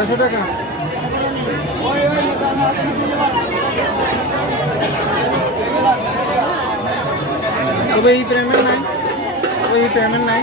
আড়াইশো টাকা। তবে এই পেমেন্ট নাই। তবে এই পেমেন্ট নাই।